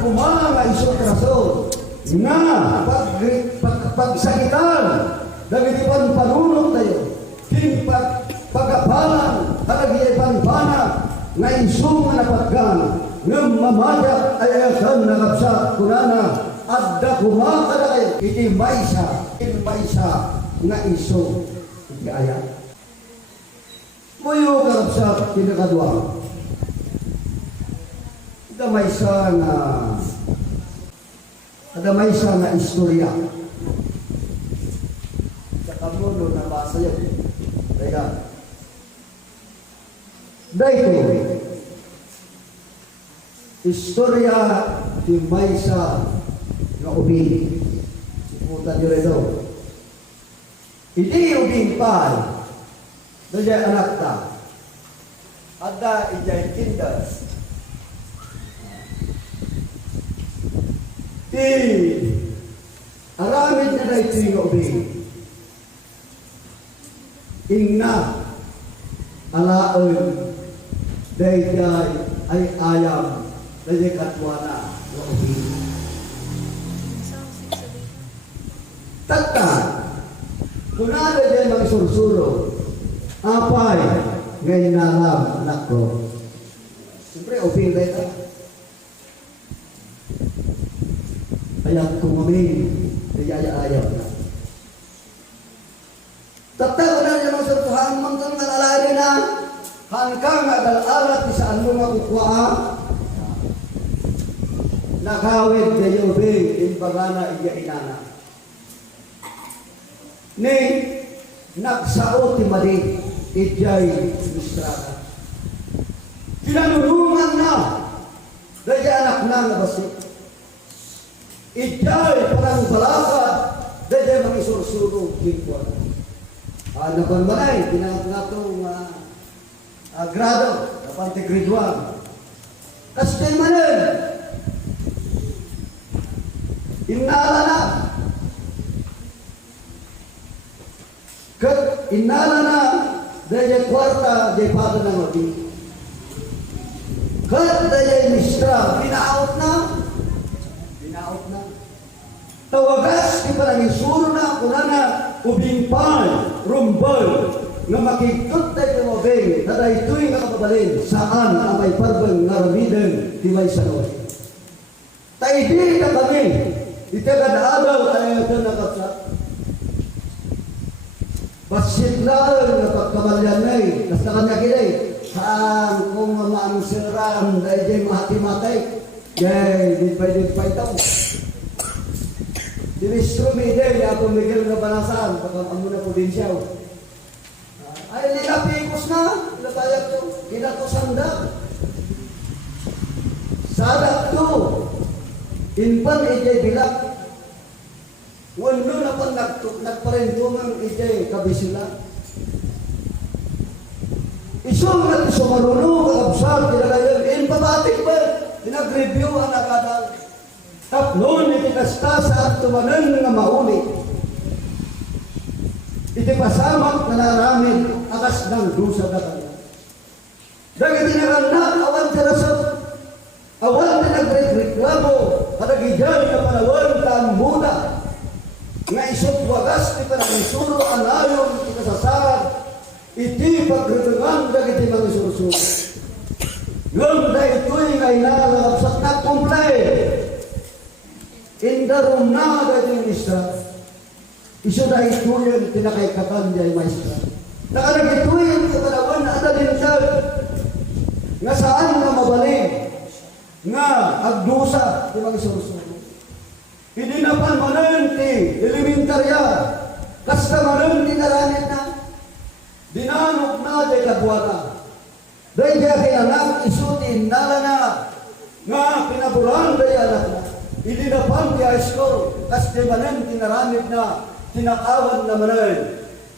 kuma nga isong rason nga pagsakitan dagiti panunong tayo kin pagapalan halagi panpana nga isong nga napagkan ngem mamaya ay akan nakapsa kunana adda kuma kada kayo iti maysa nga isong iti ayat muyo karapsa pinakadwa ada maysa nga istorya sa kamuno na basa yun kaya dahito istorya di maysa nga ubing iputan nyo rin hindi ubing pa dahil anak ta ada ijay tindas aramid na na ito yung ubing ingna alaon dahil ay ayam dahil katwana yung ubing tagta kung ano dyan mga sursuro apay ngayon nalam anak ko siyempre ubing na ito ayat kumamin ayaw na tatawag na niya mga surtuhan mangkang nalalari na hangkang adal-arat isaan mo nga kukwaa nakawid na yung ubing inbagana iya inana ni nagsao ti mali ijay ilustrada kinanunungan na dahil anak na nabasik ijay parang balakad dahil mga isursurong kikuan. Napan manay, pinangatong grado, napante grade 1. Kasi manin, inala na. Kat inala na dahil kwarta, dahil pato na mati. Kat dahil mistra, pinaot na. Tawagas di parang isuro na kunana ubing pan, rumbal nga makikot tayo kumabing na dahil ito'y nakapabalin saan ang may parbang naramidan di may sanoy. Taidi na kami itagadaagaw tayo ito nakapsa basit-laan na pagkamalyan na nasa kanya kinay saan kung maansiran dahil di mahati-matay yay, di pa itaw Dinistro Miguel, ya akong Miguel na banasan, baka ang muna probinsyaw. Ay, nilapikos na, nilapayag to, kinatusandak. Sadak to, inpan ijay bilak. Walo na pang nagparentungang ijay kabisila. Isong na iso marunong, kakabsal, kinalayan, inpabatik ba? Pinag-review ang nakadal. Taplon iti kasta sa atumanan nga mauli. Iti pasamak na naramid akas ng dusa na kanya. Dahil tinaranak awan tirasot, awan na nagreklamo, patagidyan na panawan kaambuda, nga isot wagas ti panangisuro anayon iti kasasarad, iti pagritungan dahil iti mga isurusuro. Ngam dahil ito'y ngay nalalapsat na kumplay. Indarum na dahil yung isra, iso dahil ituyan tinakaykatan dahil maestra. Nakanagituyan sa talawan na adalin siya, nga saan nga mabalik, nga agdusa, di mag-isurusuro. Hindi na pa mananti, elementarya, kasta mananti naranit na, dinanok na dahil kagwata. Dahil kaya kinanak isutin nala na, nga pinaburan dahil anak na. Hindi na pang di high school, kas di manan tinaramid na, tinakawan na manan.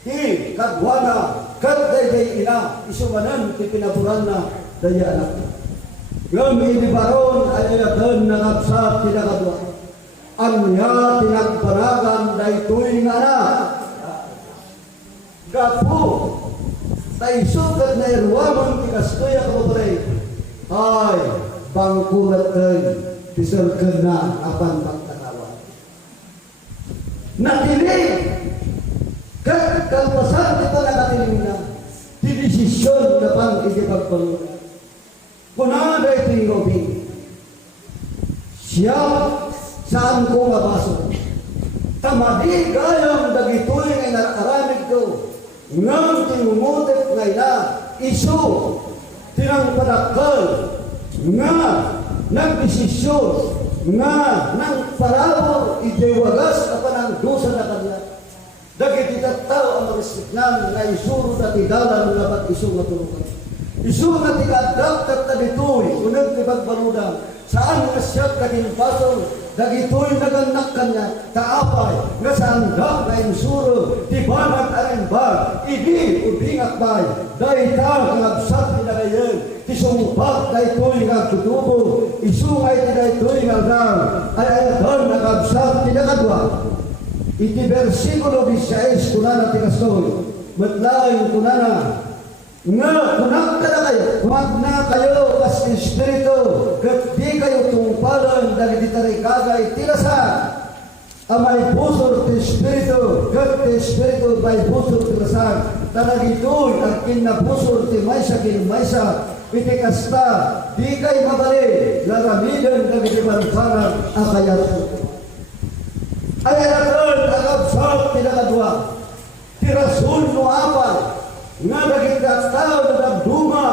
Di kagwana, kat day ina, iso manan, ti pinaburan na, daya anak na. Ngam inibaron ay ayatan na kapsat tinakadwa. Anya tinagpanagan day tuwing anak. Gapo, tay sukat na irwaman tikastoy ako pare. Ay, bangkulat ay tisalkan na apan pagtakawan. Natiling, kalpasan ito na natiling na, didesisyon na pang ikipagpalunan. Kuna na ito yung obing, siya saan ko mabaso. Tamadi gayang dagitoy ngay nararamid ko, ngang tinumutit ngay na, iso, tinang padakal, nga nagdesisyon, nga nang parabo, idewagas ka pa ng dosa na kanila. Dagiti tattao ang maristiknan na isuro na tidalan na ba't iso matulungan. Iso na tigadap kat na ditoy, unang tipagbaludan, saan nga siya kaginpasol, dagitoy naganak kanya, kaapay, nga saan dap na insuro, tibanag arenbag, idi ubingak bay, dahi ta kangabsat pinagayan, tisumpak daytoy nga tutubo, isungay ti daytoy nga dang, ay ayatan nakabsat pinakadwa. Iti versikulo 16 kunana tinasoy, matlaing kunana, nga kunak na kayo, kumag na kayo kas Espiritu, kat di kayo tungpalan dahil ditarikagay tilasan. Amay pusor ti Espiritu, kat ti Espiritu bay pusor tilasan. Taragitoy ang kinapusor ti maysa kinmaysa, iti kasta, di kayo mabali, laramidan dahil di bansanan akayat. Ayatan agabsat tinakadwa, tirasun mo apal, nga naging tao na nagduma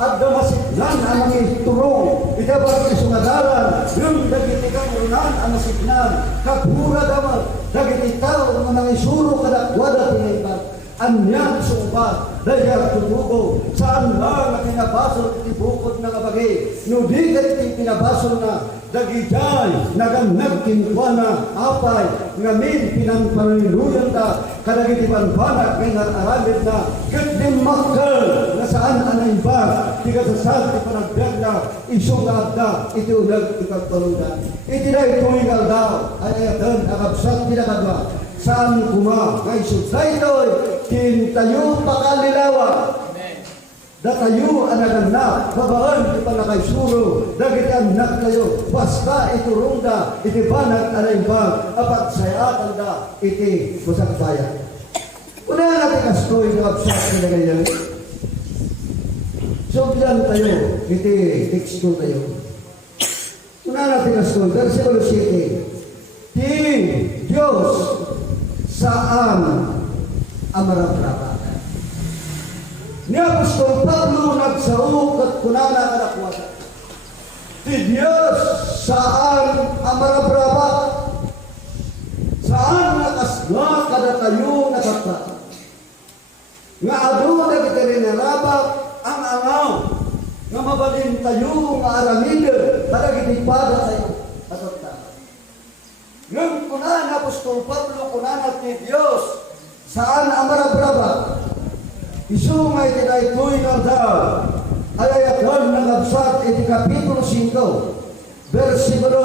at damasiklan ang mga iturong itabang isungadaran yung nagitigang unan ang masiklan kapura daman naging tao na mga isuro kadakwada tinaipan anyang sumpa dahil tutubo saan lang na pinabasol itibukod na kabagi nudigat pinabasol na dagijay naganag kintuana apay ngamin pinangpaniluyan ta kadagitipan panak ngay nararamid na kadim makal na saan anay ba tiga sasad ti panagbiag na isungat na iti unag ipagpalunan iti na ituingal daw ay ayatan akabsat pinakadwa saan kuma ngay sudsay to'y tintayo pakalilawa datayo anagan na babaan di pa nakaisuro dagiti anak kayo basta iturungda iti banag alaybag apat sayatan da iti masagbayan una natin kastoy ng absat na ganyan so bilang tayo iti teksto tayo una natin kastoy versikulo 7 ti Diyos saan amarabraba ni Apostol Pablo nagsauk at kunana kadakwata. Ti Diyos saan amarabraba? Saan nakasna kadatayo nakata? Nga ado na kita rinarabak ang angaw nga mabalin tayo nga aramida kadagitipada tayo katata. Ngayon kunana Apostol Pablo kunana ti Diyos saan amarabraba? Isumay tinaytoy ng daw ay ayatwan ng absat iti kapitulo 5 versikulo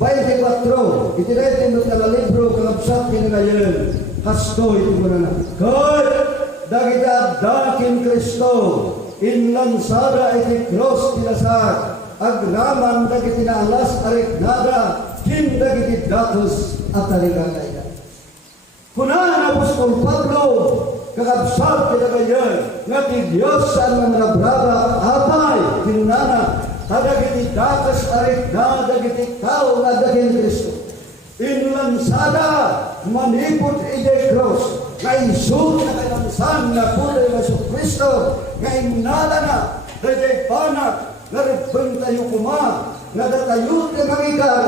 24 itinaytin ng libro ng absat kinagayan kastoy iti mo na kay dagitad dakin Kristo inlansada iti cross tilasag agraman dagiti naalas ariknada kin dagiti datos at aligagay kunan Apostol Pablo kakabsat kinagayan nga ti Diyos saan nga manabraba apay kinunana kadagiti dakas arik na dagiti tao nga daging Kristo inlansada manipot iti cross nga isut na kailansan na kulay na sa Kristo nga inala na dagay panak nga ripeng tayo kuma nga datayo ti mangigar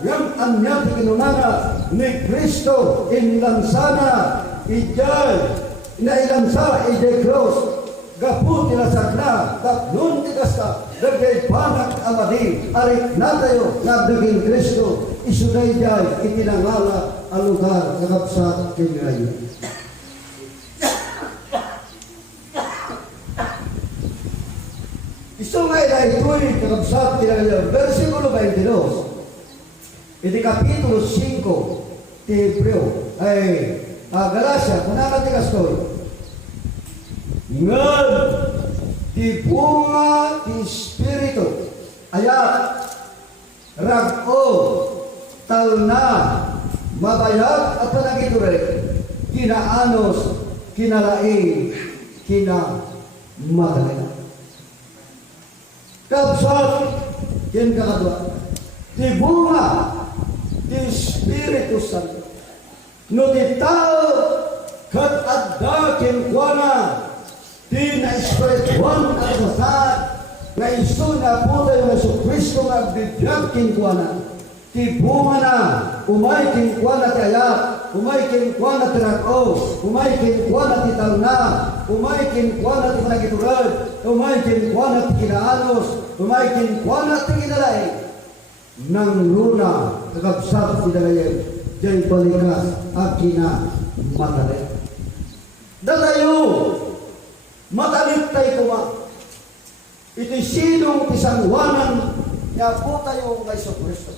yang anya ti kinunana ni Kristo inlansana ijay inailansa ije cross gaput tinasagna tatlong tikasta dagay panak amadi arik na tayo nga daging Kristo isuday jay itinangala ang lugar kakabsat kingayon. Iso nga ito'y kakabsat kingayon versikulo 22 iti kapitulo 5 ti Hebreo ay Galacia, kunana ti kastoy. Ngad ti bunga ti Espiritu. Ayat rago, talna, mabayag at panagiturek, kinaanos, kinalaing, kinamagaling. Kapsat, kin kakadwa, ti bunga, ti Espiritu Santo, no ti tao, kat adda kinkwana, ti na espirituan na kasat, na iso na po tayo na Yesu Kristo nga bibiyag kinkwana, ti bunga na, umay kinkwana ti ayat, umay kinkwana ti rako, umay kinkwana ti talna, umay kinkwana ti panagiturad, umay kinkwana ti kinaanos, umay kinkwana ti kinalay, nang luna, kakabsat ti dagayen, jay balikas, agkina, matalik. Datayo, matalit tayo kuma. Ito'y sinong pisangwanan niya po tayo kay Yesu Kristo.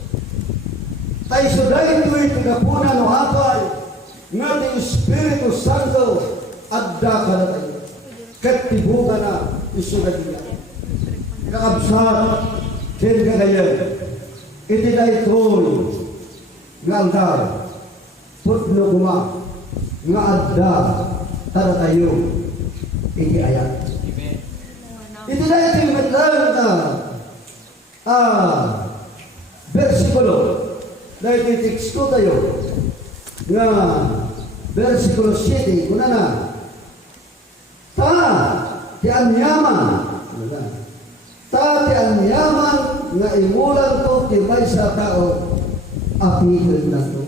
Tayo suday ito'y tigapunan o hapay nga ti Espiritu Santo adda ka na tayo. Katibuga na isugat niya. Kakabsat, din ka ngayon. Iti na ito'y nga aldar, putno kuma, nga adda tara tayo. Iti ayat. Iti na iting matlang na versikulo na ititiksto tayo nga versikulo 7 kuna na ti anyaman nga imulan to ti may sa tao apigil na to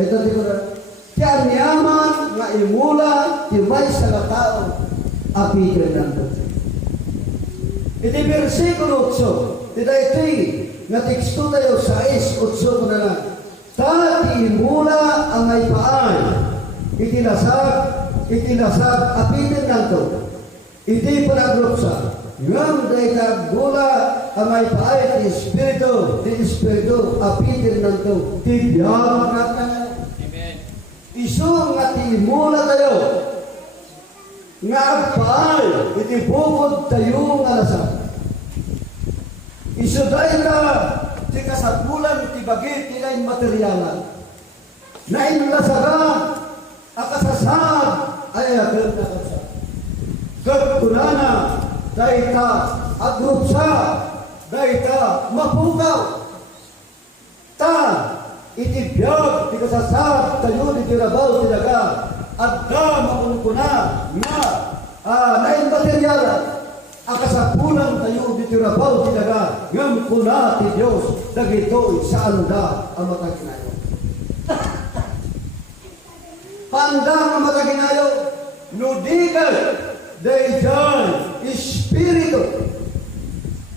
ay tati ko na ti anyaman nga imulan ti may sa tao apigil na to. Iti versikulo 8 iti iti nga teksto tayo sa 8 ko na lang tati imula ang may paay itinasag apigil na to iti panagrupsa ngam day naggula ang may paay ti Espiritu apigil na to ti biyag na amen iso nga ti imula tayo nga agpaay iti bukod tayo nga lasag. Isuday ka ti kasatmulan iti bagit nila yung materyalan na inlasagan akasasag ay agad na kasag. Kagkunana dahi ta agrupsa dahi ta mapugaw ta iti biyag ti kasasag tayo iti rabaw ti daga adda makunkuna nga naing materyalan akasapulan tayo dito rabaw tinaga ngam kuna ti Diyos dagitoy sa anda ang mataginayo panda ang mataginayo nudigal dayjan Espiritu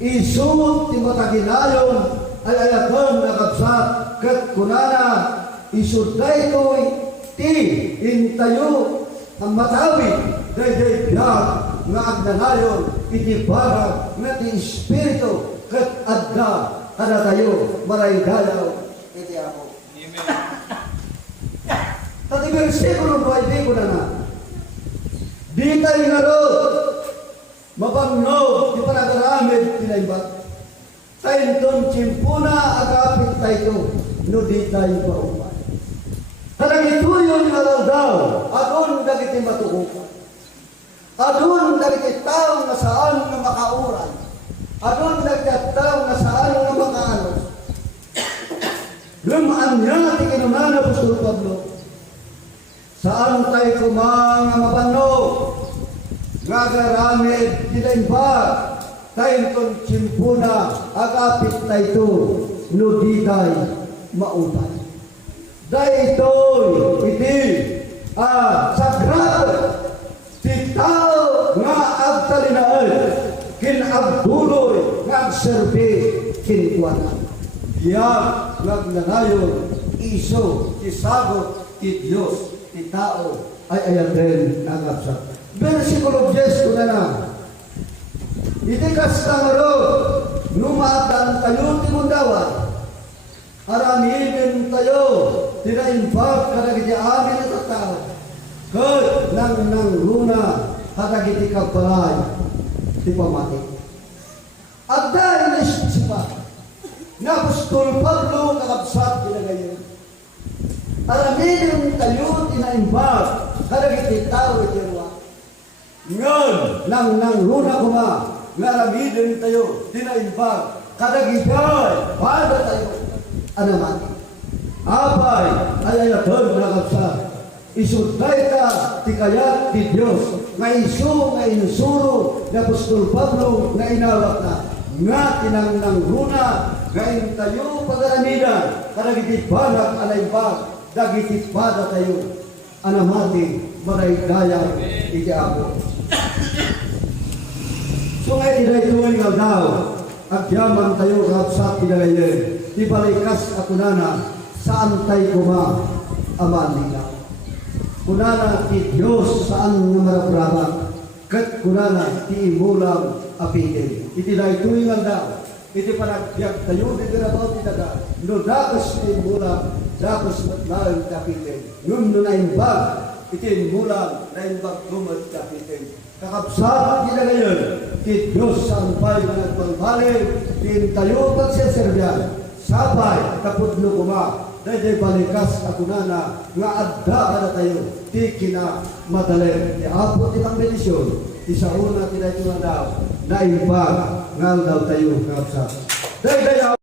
isut ti mataginayon ay ayatan nakabsat kat kunana isut daytoy ti intayo ang matawid day biyag nga agnanayon iti barag nga ti Espiritu ket adda kada tayo maray dalaw iti ako. Amen. Tati versikulo 9 ko na di tayo nga ro mabangnog di panagaramid tinaybat tayo ton chimpuna agapit tayo no di tayo paupay. Kadang ituyon nga daw, adun dagiti matukupan. Adun dagiti tao nga saan nga makauran. Adun dagiti tao nga saan nga makaanos. Lumaan niya ti kinunana Apostol Pablo. Saan tayo kumang mabanog? Nga garamid dinaimbag. Tayo kong chimpuna agapit tayo no di tayo maupay. Dahil ito'y iti sagrado ti tao nga agtalinaan kinabduloy nga agserbi kinkuana diyan nga agnanayon iso ti sagot ti Diyos ti tao ay ayaten ang absa. Versikulo 10 ko na iti kastangaro numaatan tayo ti mundawan haramidin tayo tinaimbag kadagiti amin at tao ket nang luna kadagiti kabalay ti pamati adda inis sipa Apostol Pablo kakabsat pinagayon. Aramidin kayo tinaimbag, karagiti tao itirwa. Ngan, nang runa kuma, ngaramidin tayo, tinaimbag, karagigay, pada tayo. Anaman, apay, ayayatod na kapsat. Isutay ka, tikayat ti Diyos, nga iso, nga insuro, na Apostol Pablo, nga inawat na, nga tinang runa, ngayon tayo pag-aramidan, karagiti banag anaimbag, dagitit pada tayo, anamati, maray daya, iti ako. So ngayon inay nga daw, agyaman tayo kapsat kinagayon, di balikas ako nana, saan tayo kuma, aman nila. Kunana ti Diyos saan nga marabrama, kat kunana ti imulang apigin. Iti na ituwi nga daw, iti panagbiag tayo, iti rabaw ti daga, no dakos ti imulang, dakos matlaang kapitin. Nung naimbag, iti imulang, naimbag tumat kapitin. Kakapsat kita ngayon, ti Diyos saan pa'y nagbalbalik, tin tayo pagseserbiyan, sabay, kapudlo kuma, dahil balikas ako na nga adda na tayo, di kina madaling. Di apo ti pang-benisyon, di sa una tinay nga daw, naimbag, nga daw tayo, kapsat. Dahil